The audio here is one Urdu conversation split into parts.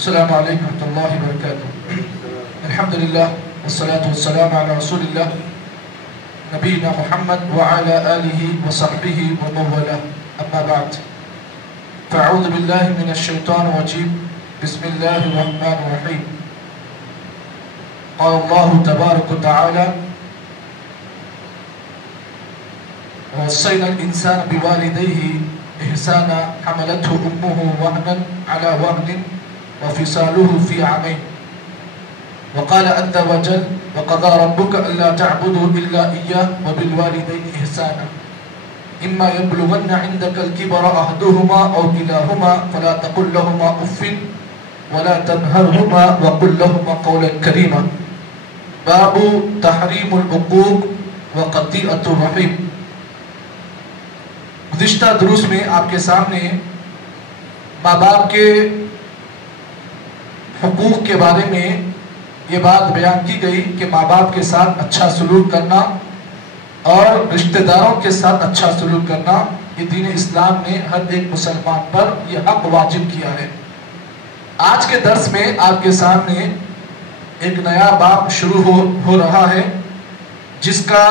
السلام علیکم ورحمۃ اللہ وبرکاتہ۔ الحمدللہ والصلاة والسلام علی رسول اللہ نبینا محمد وعلی آلہ وصحبہ ومن والاه، اما بعد فاعوذ باللہ من الشیطان الرجیم، بسم اللہ الرحمن الرحیم۔ قال اللہ تبارک وتعالی ووصینا الانسان بوالدیہ احسانا حملته امه وهنا على وهن وفصاله في عامين وقال عز وجل وقضى ربك ألا تعبدوا إلا إياه وبالوالدين إحسانا إما يبلغن عندك الكبر أحدهما أو كلاهما فلا تقل لهما أف ولا تنهرهما وقل لهما قولا كريما۔ باب تحریم العقوق وقطیعۃ الرحم۔ گزشتہ دروس میں آپ کے سامنے ماں باپ کے حقوق کے بارے میں یہ بات بیان کی گئی کہ ماں باپ کے ساتھ اچھا سلوک کرنا اور رشتہ داروں کے ساتھ اچھا سلوک کرنا، یہ دین اسلام نے ہر ایک مسلمان پر یہ حق واجب کیا ہے۔ آج کے درس میں آپ کے سامنے ایک نیا باب شروع ہو رہا ہے جس کا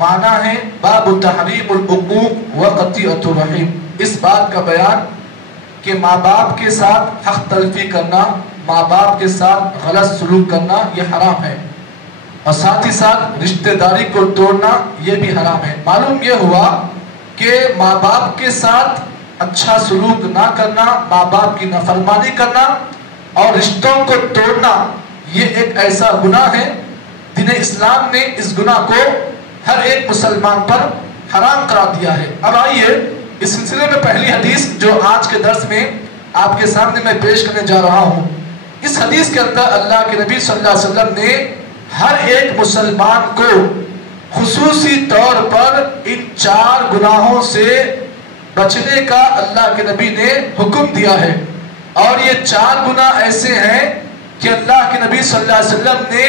معنی ہے باب تحریم العقوق وقطیعۃ الرحم۔ اس بات کا بیان کہ ماں باپ کے ساتھ حق تلفی کرنا، ماں باپ کے ساتھ غلط سلوک کرنا یہ حرام ہے، اور ساتھ ہی ساتھ رشتہ داری کو توڑنا یہ بھی حرام ہے۔ معلوم یہ ہوا کہ ماں باپ کے ساتھ اچھا سلوک نہ کرنا، ماں باپ کی نافرمانی کرنا اور رشتوں کو توڑنا یہ ایک ایسا گناہ ہے، دین اسلام نے اس گناہ کو ہر ایک مسلمان پر حرام قرار دیا ہے۔ اب آئیے اس سلسلے میں پہلی حدیث جو آج کے درس میں آپ کے سامنے میں پیش کرنے جا رہا ہوں، اس حدیث کے اندر اللہ کے نبی صلی اللہ علیہ وسلم نے ہر ایک مسلمان کو خصوصی طور پر ان 4 گناہوں سے بچنے کا اللہ کے نبی نے حکم دیا ہے، اور یہ 4 گناہ ایسے ہیں کہ اللہ کے نبی صلی اللہ علیہ وسلم نے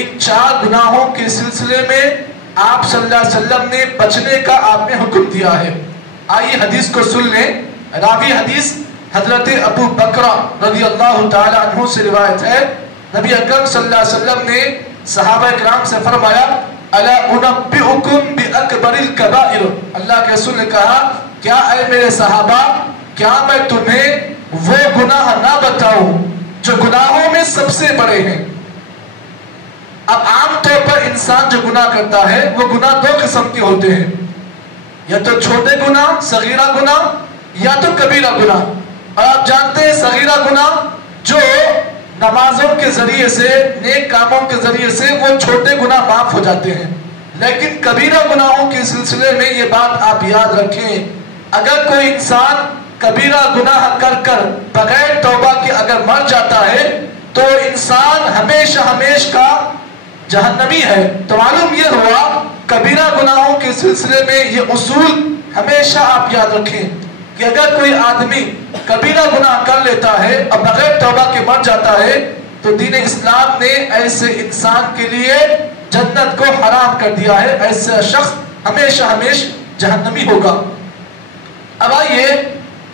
ان 4 گناہوں کے سلسلے میں آپ صلی اللہ علیہ وسلم نے بچنے کا آپ نے حکم دیا ہے۔ آئیے حدیث کو سن لیں۔ راوی حدیث حضرت ابو بکرہ رضی اللہ تعالی عنہ سے روایت ہے، نبی اکرم صلی اللہ علیہ وسلم نے صحابہ کرام سے فرمایا الا انبئکم باکبر الکبائر، اللہ کے رسول نے کہا کیا اے میرے صحابہ، کیا میں تمہیں وہ گناہ نہ بتاؤں جو گناہوں میں سب سے بڑے ہیں۔ اب عام طور پر انسان جو گناہ کرتا ہے وہ گناہ 2 قسم کے ہوتے ہیں، یا تو چھوٹے گناہ صغیرہ گناہ یا تو کبیرہ گناہ۔ اور آپ جانتے ہیں صغیرہ گناہ جو نمازوں کے ذریعے سے، نیک کاموں کے ذریعے سے وہ چھوٹے گناہ معاف ہو جاتے ہیں، لیکن کبیرہ گناہوں کے سلسلے میں یہ بات آپ یاد رکھیں، اگر کوئی انسان کبیرہ گناہ کر کر بغیر توبہ کے اگر مر جاتا ہے تو انسان ہمیشہ ہمیشہ کا جہنمی ہے۔ تو معلوم یہ ہوا کبیرہ گناہوں کے سلسلے میں یہ اصول ہمیشہ آپ یاد رکھیں کہ اگر کوئی آدمی کبیرہ گناہ کر لیتا ہے اور بغیر توبہ کے مر جاتا ہے تو دین اسلام نے ایسے انسان کے لیے جنت کو حرام کر دیا ہے، ایسا شخص ہمیشہ ہمیشہ جہنمی ہوگا۔ اب آئیے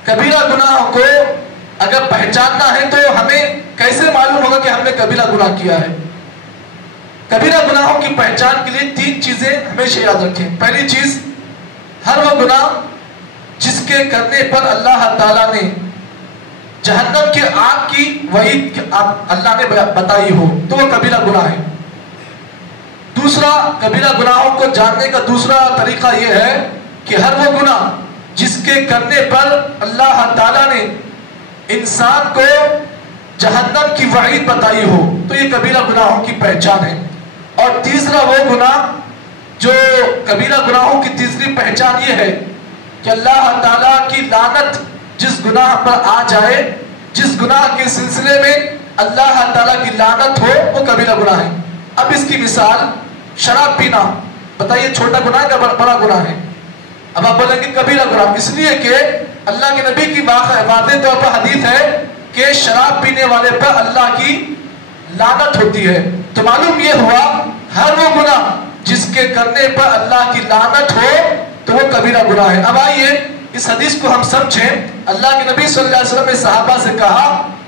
کبیرہ گناہوں کو اگر پہچاننا ہے تو ہمیں کیسے معلوم ہوگا کہ ہم نے کبیرہ گناہ کیا ہے؟ کبیرہ گناہوں کی پہچان کے لیے 3 چیزیں ہمیشہ یاد رکھیں۔ پہلی چیز، ہر وہ گناہ جس کے کرنے پر اللہ تعالیٰ نے جہنم کے آگ کی وعید اللہ نے بتائی ہو تو وہ کبیرہ گناہ ہے۔ دوسرا، کبیرہ گناہوں کو جاننے کا دوسرا طریقہ یہ ہے کہ ہر وہ گناہ جس کے کرنے پر اللہ تعالیٰ نے انسان کو جہنم کی وعید بتائی ہو تو یہ کبیرہ گناہوں کی پہچان ہے۔ اور تیسرا وہ گناہ جو کبیرہ گناہوں کی تیسری پہچان یہ ہے کہ اللہ تعالیٰ کی لعنت جس گناہ پر آ جائے، جس گناہ کے سلسلے میں اللہ تعالیٰ کی لعنت ہو وہ کبیرہ گناہ ہے۔ اب اس کی مثال شراب پینا، بتائیے چھوٹا گناہ ہے یا بڑا گناہ ہے؟ اب آپ بولیں گے کبیرہ گناہ، اس لیے کہ اللہ کے نبی کی واضح طور پر حدیث ہے کہ شراب پینے والے پر اللہ کی لعنت ہوتی ہے۔ تو معلوم یہ ہوا ہر وہ گناہ جس کے کرنے پر اللہ کی لعنت ہو تو وہ کبیرہ گناہ ہے۔ اب آئیے اس حدیث کو ہم سمجھیں۔ اللہ کے نبی صلی اللہ علیہ وسلم نے صحابہ سے کہا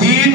3